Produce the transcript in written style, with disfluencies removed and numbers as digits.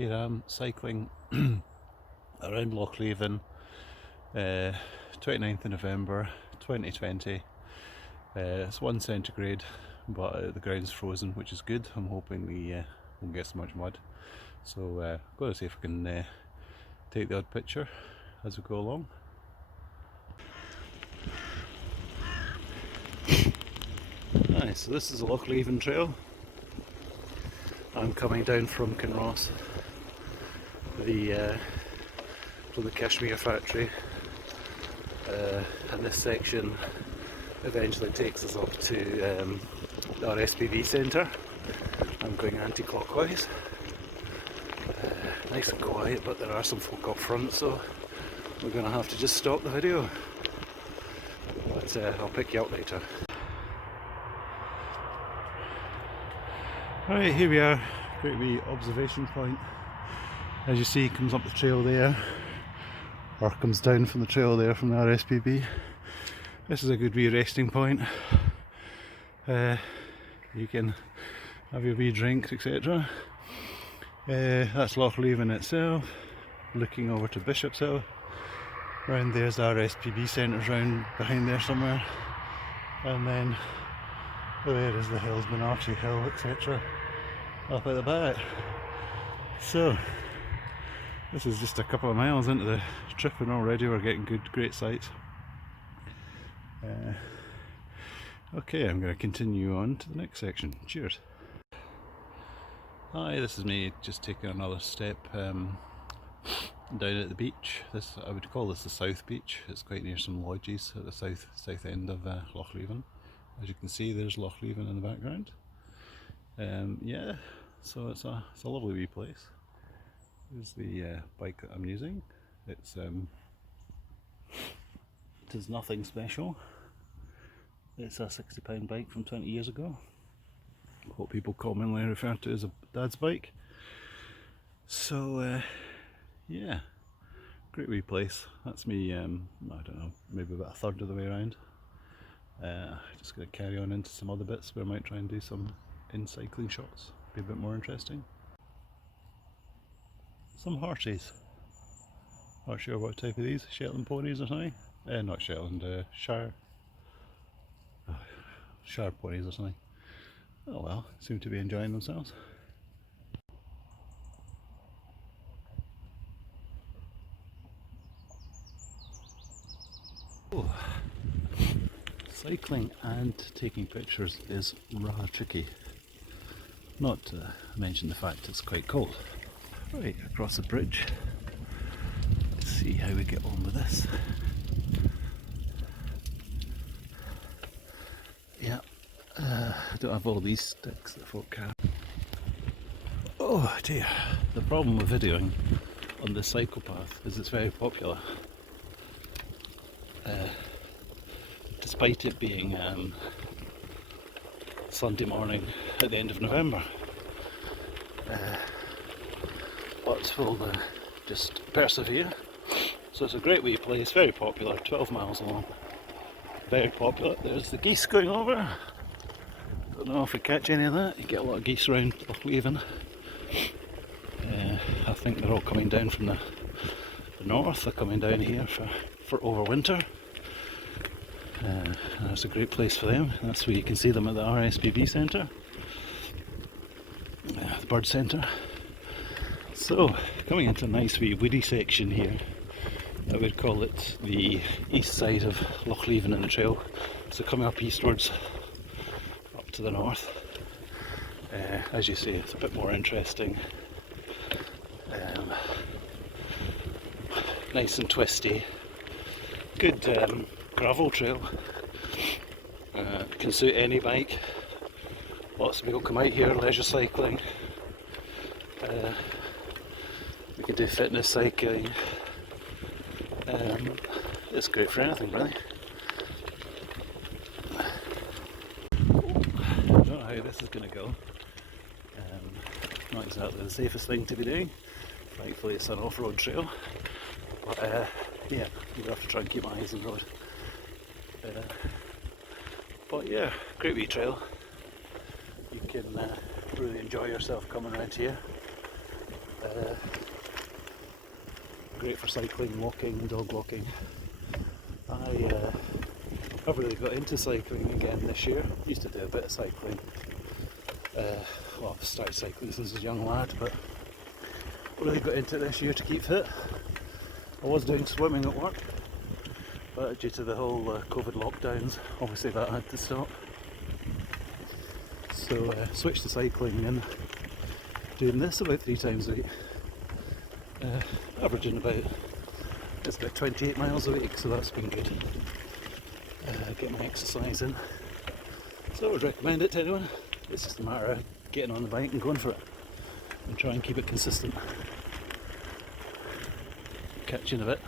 Here I am cycling around Loch Leven, 29th of November 2020. It's 1 centigrade, but the ground's frozen, which is good. I'm hoping we won't get so much mud. So I'm going to see if I can take the odd picture as we go along. Right, so this is the Loch Leven trail. I'm coming down from Kinross, from the cashmere factory, and this section eventually takes us up to the RSPB centre. I'm going anti-clockwise. Nice and quiet, but there are some folk up front, so we're going to have to just stop the video. But I'll pick you up later. Right, here we are, great wee observation point. As you see, comes up the trail there, or comes down from the trail there from the RSPB. This is a good wee resting point. You can have your wee drink, etc. That's Loch Leven itself, looking over to Bishop's Hill. Round there's the RSPB centre, round behind there somewhere. And then there is the hills, Monarchy Hill, etc. up at the back. So this is just a couple of miles into the trip and already we're getting great sights. Okay, I'm going to continue on to the next section. Cheers. Hi, this is me just taking another step down at the beach. I would call this the South Beach. It's quite near some lodges at the south end of Loch Leven. As you can see, there's Loch Leven in the background. Yeah, so it's a lovely wee place. Here's the bike that I'm using. It is nothing special. It's a £60 bike from 20 years ago. What people commonly refer to as a dad's bike. So yeah, great wee place. That's me, I don't know, maybe about a third of the way around. Just going to carry on into some other bits where I might try and do some in-cycling shots. Be a bit more interesting. Some horses. Not sure what type of these, Shetland ponies or something? Not Shetland, Shire ponies or something. Oh well, seem to be enjoying themselves. Oh. Cycling and taking pictures is rather tricky. Not to mention the fact it's quite cold. Right, across the bridge. Let's see how we get on with this. Yeah, I don't have all these sticks that folk have. Oh dear, the problem with videoing on this cycle path is it's very popular. Despite it being Sunday morning at the end of November. But we'll just persevere. So it's a great wee place, very popular, 12 miles long. Very popular. There's the geese going over. Don't know if we catch any of that. You get a lot of geese around Loch Leven. I think they're all coming down from the north. They're coming down here for overwinter. That's a great place for them. That's where you can see them at the RSPB centre, the bird centre. So, coming into a nice wee woody section here. I would call it the east side of Loch Leven in the trail. So coming up eastwards, up to the north. As you see, it's a bit more interesting. Nice and twisty. Good gravel trail. Can suit any bike. Lots of people come out here leisure cycling. We can do fitness cycling. It's great for anything really. I don't know how this is going to go. Not exactly the safest thing to be doing. Thankfully it's an off-road trail. But yeah, you have to try and keep my eyes on the road. But yeah, great wee trail. You can really enjoy yourself coming around here. Great for cycling, walking, dog walking. I've really got into cycling again this year. Used to do a bit of cycling. Well, I've started cycling since I was a young lad, but really got into it this year to keep fit. I was doing swimming at work, but due to the whole COVID lockdowns, obviously that had to stop. So switched to cycling and doing this about 3 times a week. Averaging it's about 28 miles a week, so that's been good. Get my exercise in. So I would recommend it to anyone. It's just a matter of getting on the bike and going for it, and try and keep it consistent. Catch you in a bit.